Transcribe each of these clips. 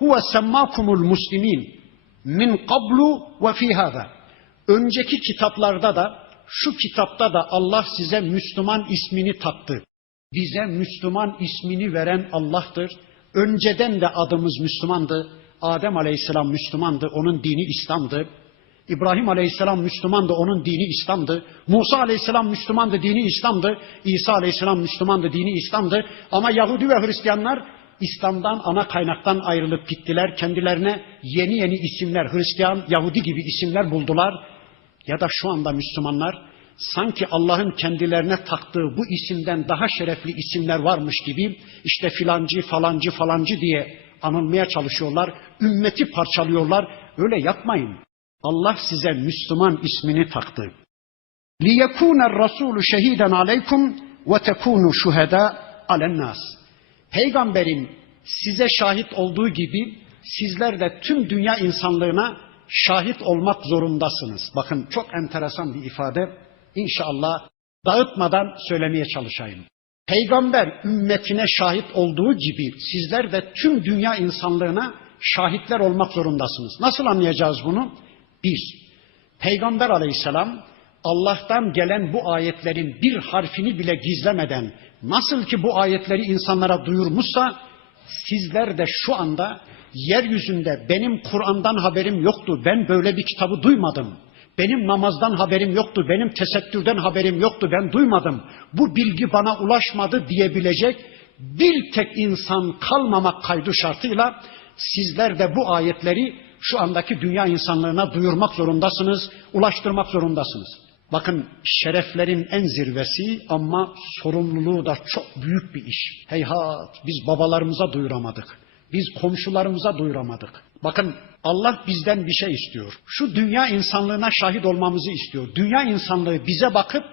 huve semmakumul muslimin min qablu ve fi hada. Önceki kitaplarda da şu kitapta da Allah size Müslüman ismini taktı. Bize Müslüman ismini veren Allah'tır. Önceden de adımız Müslümandı. Adem Aleyhisselam Müslümandı. Onun dini İslam'dı. İbrahim Aleyhisselam Müslümandı, onun dini İslam'dı. Musa Aleyhisselam Müslümandı, dini İslam'dı. İsa Aleyhisselam Müslümandı, dini İslam'dı. Ama Yahudi ve Hristiyanlar İslam'dan, ana kaynaktan ayrılıp gittiler. Kendilerine yeni yeni isimler, Hristiyan, Yahudi gibi isimler buldular. Ya da şu anda Müslümanlar sanki Allah'ın kendilerine taktığı bu isimden daha şerefli isimler varmış gibi işte filancı, falancı, falancı diye anılmaya çalışıyorlar. Ümmeti parçalıyorlar. Öyle yapmayın. Allah size Müslüman ismini taktı. لِيَكُونَ الرَّسُولُ شَهِيدًا عَلَيْكُمْ وَتَكُونُوا شُهَدَاءَ عَلَى النَّاسِ Peygamberin size şahit olduğu gibi sizler de tüm dünya insanlığına şahit olmak zorundasınız. Bakın çok enteresan bir ifade. İnşallah dağıtmadan söylemeye çalışayım. Peygamber ümmetine şahit olduğu gibi sizler de tüm dünya insanlığına şahitler olmak zorundasınız. Nasıl anlayacağız bunu? Bir, Peygamber aleyhisselam Allah'tan gelen bu ayetlerin bir harfini bile gizlemeden nasıl ki bu ayetleri insanlara duyurmuşsa sizler de şu anda yeryüzünde benim Kur'an'dan haberim yoktu, ben böyle bir kitabı duymadım. Benim namazdan haberim yoktu, benim tesettürden haberim yoktu, ben duymadım. Bu bilgi bana ulaşmadı diyebilecek bir tek insan kalmamak kaydı şartıyla sizler de bu ayetleri şu andaki dünya insanlığına duyurmak zorundasınız, ulaştırmak zorundasınız. Bakın şereflerin en zirvesi ama sorumluluğu da çok büyük bir iş. Heyhat biz babalarımıza duyuramadık. Biz komşularımıza duyuramadık. Bakın Allah bizden bir şey istiyor. Şu dünya insanlığına şahit olmamızı istiyor. Dünya insanlığı bize bakıp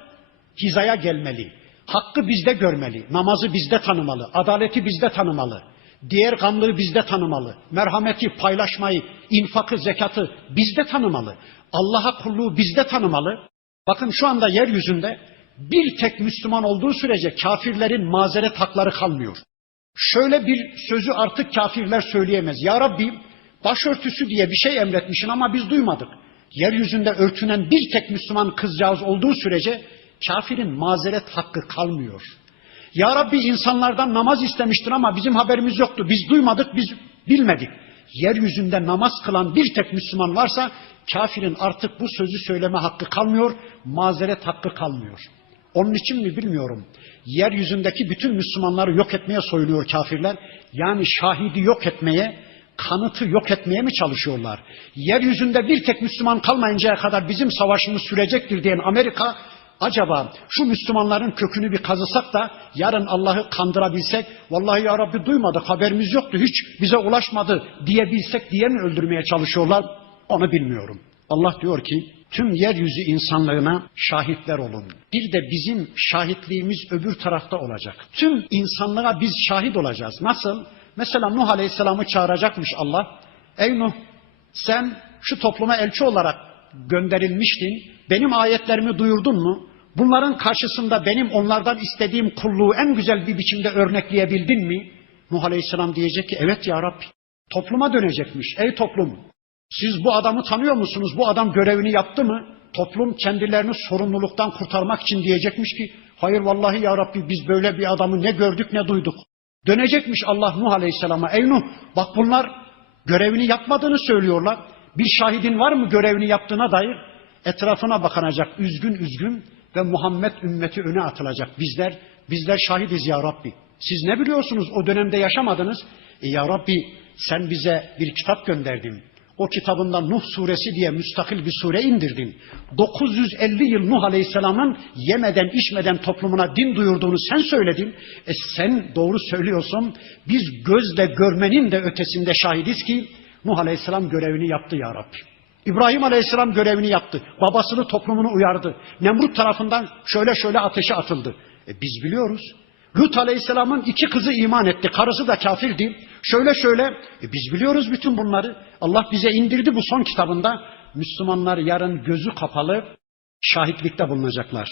hizaya gelmeli. Hakkı bizde görmeli. Namazı bizde tanımalı. Adaleti bizde tanımalı. Diğer gamlığı bizde tanımalı. Merhameti, paylaşmayı, infakı, zekatı bizde tanımalı. Allah'a kulluğu bizde tanımalı. Bakın şu anda yeryüzünde bir tek Müslüman olduğu sürece kafirlerin mazeret hakları kalmıyor. Şöyle bir sözü artık kafirler söyleyemez. Ya Rabbi başörtüsü diye bir şey emretmişsin ama biz duymadık. Yeryüzünde örtünen bir tek Müslüman kızcağız olduğu sürece kafirin mazeret hakkı kalmıyor. Ya Rabbi insanlardan namaz istemiştin ama bizim haberimiz yoktu. Biz duymadık, biz bilmedik. Yeryüzünde namaz kılan bir tek Müslüman varsa kafirin artık bu sözü söyleme hakkı kalmıyor, mazeret hakkı kalmıyor. Onun için mi bilmiyorum. Yeryüzündeki bütün Müslümanları yok etmeye soyunuyor kafirler. Yani şahidi yok etmeye, kanıtı yok etmeye mi çalışıyorlar? Yeryüzünde bir tek Müslüman kalmayıncaya kadar bizim savaşımız sürecektir diyen Amerika acaba şu Müslümanların kökünü bir kazısak da yarın Allah'ı kandırabilsek, vallahi ya Rabbi duymadık, haberimiz yoktu, hiç bize ulaşmadı diyebilsek diye mi öldürmeye çalışıyorlar? Onu bilmiyorum. Allah diyor ki tüm yeryüzü insanlığına şahitler olun. Bir de bizim şahitliğimiz öbür tarafta olacak. Tüm insanlığa biz şahit olacağız. Nasıl? Mesela Nuh Aleyhisselam'ı çağıracakmış Allah. Ey Nuh sen şu topluma elçi olarak gönderilmiştin. Benim ayetlerimi duyurdun mu? Bunların karşısında benim onlardan istediğim kulluğu en güzel bir biçimde örnekleyebildin mi? Nuh Aleyhisselam diyecek ki evet ya Rabbi. Topluma dönecekmiş. Ey toplum siz bu adamı tanıyor musunuz? Bu adam görevini yaptı mı? Toplum kendilerini sorumluluktan kurtarmak için diyecekmiş ki hayır vallahi ya Rabbi biz böyle bir adamı ne gördük ne duyduk. Dönecekmiş Allah Nuh Aleyhisselam'a. Ey Nuh bak bunlar görevini yapmadığını söylüyorlar. Bir şahidin var mı görevini yaptığına dair? Etrafına bakınacak üzgün üzgün ve Muhammed ümmeti öne atılacak. Bizler, bizler şahidiz ya Rabbi. Siz ne biliyorsunuz o dönemde yaşamadınız? E ya Rabbi sen bize bir kitap gönderdin. O kitabında Nuh suresi diye müstakil bir sure indirdin. 950 yıl Nuh Aleyhisselam'ın yemeden içmeden toplumuna din duyurduğunu sen söyledin. E sen doğru söylüyorsun. Biz gözle görmenin de ötesinde şahidiz ki Nuh Aleyhisselam görevini yaptı ya Rabbi. İbrahim Aleyhisselam görevini yaptı. Babasını toplumunu uyardı. Nemrut tarafından şöyle şöyle ateşe atıldı. E biz biliyoruz. Lut Aleyhisselam'ın iki kızı iman etti. Karısı da kafirdi. Şöyle şöyle. E biz biliyoruz bütün bunları. Allah bize indirdi bu son kitabında. Müslümanlar yarın gözü kapalı şahitlikte bulunacaklar.